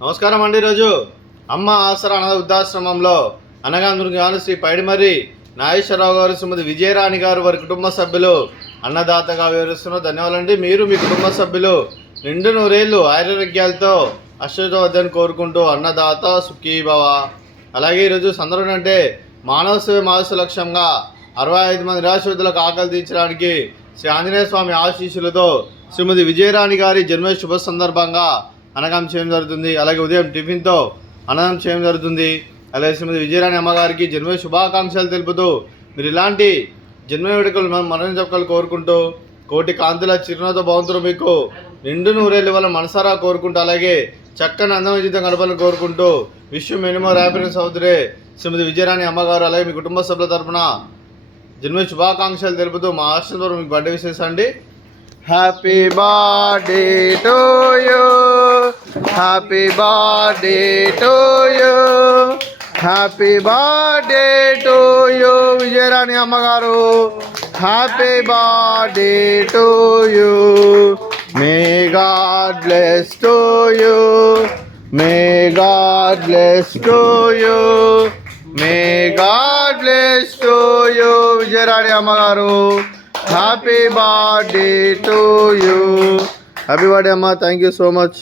నమస్కారం అండి. ఈరోజు అమ్మ ఆసరా అనాథ వృద్ధాశ్రమంలో అనగాంధ్రుని గాను శ్రీ పైడిమర్రి నాగేశ్వరరావు గారు, శ్రీమతి విజయరాణి గారు, వారి కుటుంబ సభ్యులు అన్నదాతగా వివరిస్తున్నారు. ధన్యవాదాలండి. మీరు మీ కుటుంబ సభ్యులు నిండు నూరేళ్లు ఆరోగ్యాలతో అశ్వవద్దని కోరుకుంటూ అన్నదాత సుఖీభవ. అలాగే ఈరోజు సందర్భం అంటే మానవ సేవ మానస లక్ష్యంగా 65 మంది నిరాశ్రితులకు ఆకలి తీర్చడానికి శ్రీ ఆంజనేయ స్వామి ఆశీస్సులతో శ్రీమతి విజయరాణి గారి జన్మ శుభ సందర్భంగా అన్నదానం చేయడం జరుగుతుంది. అలాగే ఉదయం టిఫిన్తో అన్నదానం చేయడం జరుగుతుంది. అలాగే శ్రీమతి విజయరాణి అమ్మగారికి జన్మ శుభాకాంక్షలు తెలుపుతూ మీరు ఇలాంటి జన్మ వేడుకలు మరణం చెప్పకలు కోరుకుంటూ కోటి కాంతుల చిరునవ్వుతో భవంతులు మీకు నిండు నూరేళ్ళు వల్ల మనసారా కోరుకుంటూ అలాగే చక్కని అందమైన జీవితం గడపాలని కోరుకుంటూ విశ్వ మినిమం హ్యాపీనెస్ అవుతురే శ్రీమతి విజయరాణి అమ్మగారు అలాగే మీ కుటుంబ సభ్యుల తరఫున జన్మ శుభాకాంక్షలు తెలుపుతూ మా ఆశ్రమంలో మీకు బర్త్డే విశేషండి. Happy birthday to you, happy birthday to you, happy birthday to you Vijayarani అమ్మగారు. Happy birthday to you. May God bless to you, may God bless to you, may God bless to you Vijayarani అమ్మగారు. Happy birthday to you. Happy birthday అమ్మ. Thank you so much.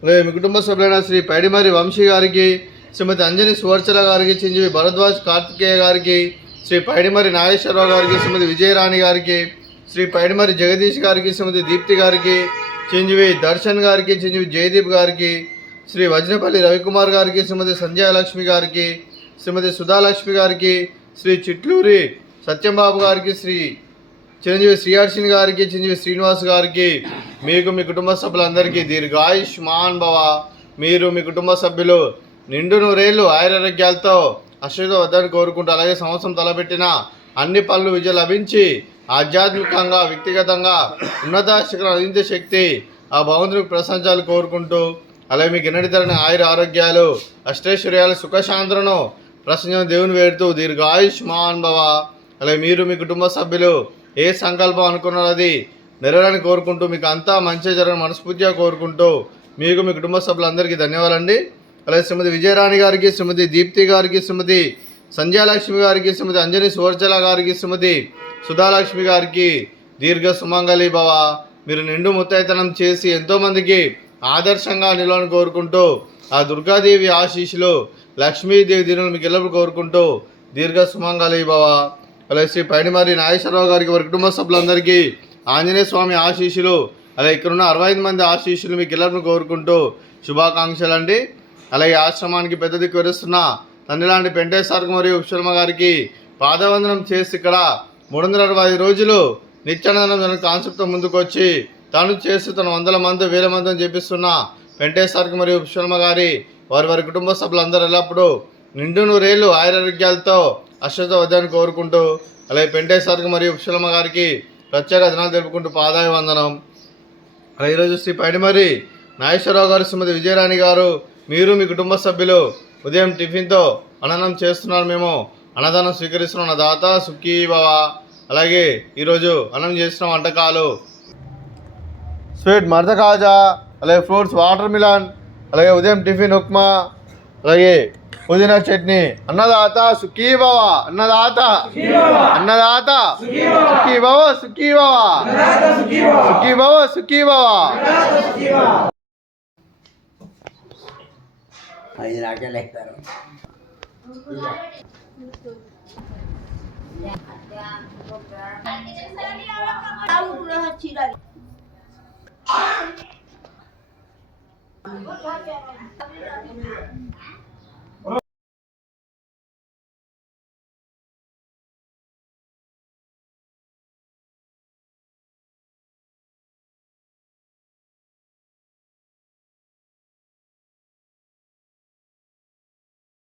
అలాగే మీ కుటుంబ సభ్యులైన శ్రీ పైడిమర్రి వంశీ గారికి, శ్రీమతి అంజని సువర్చల గారికి, చిరంజీవి భరద్వాజ్ కార్తికేయ గారికి, శ్రీ పైడిమర్రి నాగేశ్వరరావు గారికి, శ్రీమతి విజయరాణి గారికి, శ్రీ పైడిమర్రి జగదీష్ గారికి, శ్రీమతి దీప్తి గారికి, చిరంజీవి దర్శన్ గారికి, చిరంజీవి జయదీప్ గారికి, శ్రీ వజ్రపల్లి రవికుమార్ గారికి, శ్రీమతి సంజయలక్ష్మి గారికి, శ్రీమతి సుధాలక్ష్మి గారికి, శ్రీ చిట్లూరి సత్యంబాబు గారికి, శ్రీ చిరంజీవి శ్రీహర్షిని గారికి, చిరంజీవి శ్రీనివాస్ గారికి, మీకు మీ కుటుంబ సభ్యులందరికీ దీర్ఘాయుష్మాన్ భవ. మీరు మీ కుటుంబ సభ్యులు నిండు నూరేళ్లు ఆయురారోగ్యాలతో అశ్వతో వద్దని కోరుకుంటూ అలాగే సంవత్సరం తలపెట్టిన అన్ని పనులు విజయం లభించి ఆధ్యాత్మికంగా వ్యక్తిగతంగా ఉన్నత శిఖరం అందించే శక్తి ఆ భగవంతునికి ప్రశంసాలు కోరుకుంటూ అలాగే మీకు ఎన్నడితరని ఆరోగ్యాలు అష్టైశ్వర్యాలు సుఖశాంతులను ప్రసంగం దేవుని వేడుతూ దీర్ఘాయుష్మాన్ భవ. అలాగే మీరు మీ కుటుంబ సభ్యులు ఏ సంకల్పం అనుకున్నారో అది నెరవేరని కోరుకుంటూ మీకు అంతా మంచి జరగని మనస్ఫూర్తిగా కోరుకుంటూ మీకు మీ కుటుంబ సభ్యులందరికీ ధన్యవాదాలండి. అలాగే శ్రీమతి విజయరాణి గారికి, శ్రీమతి దీప్తి గారికి, శ్రీమతి సంజయలక్ష్మి గారికి, శ్రీమతి అంజని సువర్చల గారికి, శ్రీమతి సుధాలక్ష్మి గారికి దీర్ఘ సుమంగళి భవ. మీరు నిండు ముత్తైతనం చేసి ఎంతోమందికి ఆదర్శంగా నిలవని కోరుకుంటూ ఆ దుర్గాదేవి ఆశీస్సులు లక్ష్మీదేవి దీనులు మీకు ఎల్లప్పుడు కోరుకుంటూ దీర్ఘ సుమంగళి భవ. అలాగే శ్రీ పైడిమర్రి నాగేశ్వరరావు గారికి, వారి కుటుంబ సభ్యులందరికీ ఆంజనేయ స్వామి ఆశీస్సులు అలాగే ఇక్కడున్న 65 మంది ఆశీస్సులు మీకు ఎల్లప్పుడు కోరుకుంటూ శుభాకాంక్షలు అండి. అలాగే ఆశ్రమానికి పెద్ద దిక్కు వివరిస్తున్న తండ్రి లాంటి పెంటేశ్వర మరియు ఉప్శర్మ గారికి పాదవందనం చేసి ఇక్కడ 365 రోజులు నిత్యానందనం కాన్సెప్ట్తో ముందుకు వచ్చి తాను చేస్తూ తన 100 మంది 1000 మందిని చేపిస్తున్న పెంటేశ్వర మరియు ఉప్శర్మ గారి వారి కుటుంబ సభ్యులందరూ ఎల్లప్పుడూ నిండు నూరేళ్లు ఆయురారోగ్యాలతో అశ్వతో వద్దని కోరుకుంటూ అలాగే పెంటేశ్వర మరియు ఉప్శర్మ గారికి ప్రత్యేక ధనాలు తెలుపుకుంటూ పాదాయ వందనం. అలాగే ఈరోజు శ్రీ పైడిమర్రి నాగేశ్వరరావు గారు, శ్రీమతి విజయరాణి గారు, మీరు మీ కుటుంబ సభ్యులు ఉదయం టిఫిన్తో అన్నదానం చేస్తున్నారు. మేము అన్నదానం స్వీకరిస్తున్న దాత సుఖీ భవ. అలాగే ఈరోజు అన్నం చేసిన వంటకాలు స్వీట్ మర్ద కాజా, అలాగే ఫ్రూట్స్ వాటర్ మిలన్, అలాగే ఉదయం టిఫిన్ ఉప్మా, అలాగే పుదీనా చట్నీ. అన్నదాత సుఖీ భవ, అన్నదాత అన్నదాత సుఖీ భవ, సుఖీ భవ, సుఖీ భవ, సుఖీ భవ. 5 రాకెళ్ళు ఎక్కుతారు.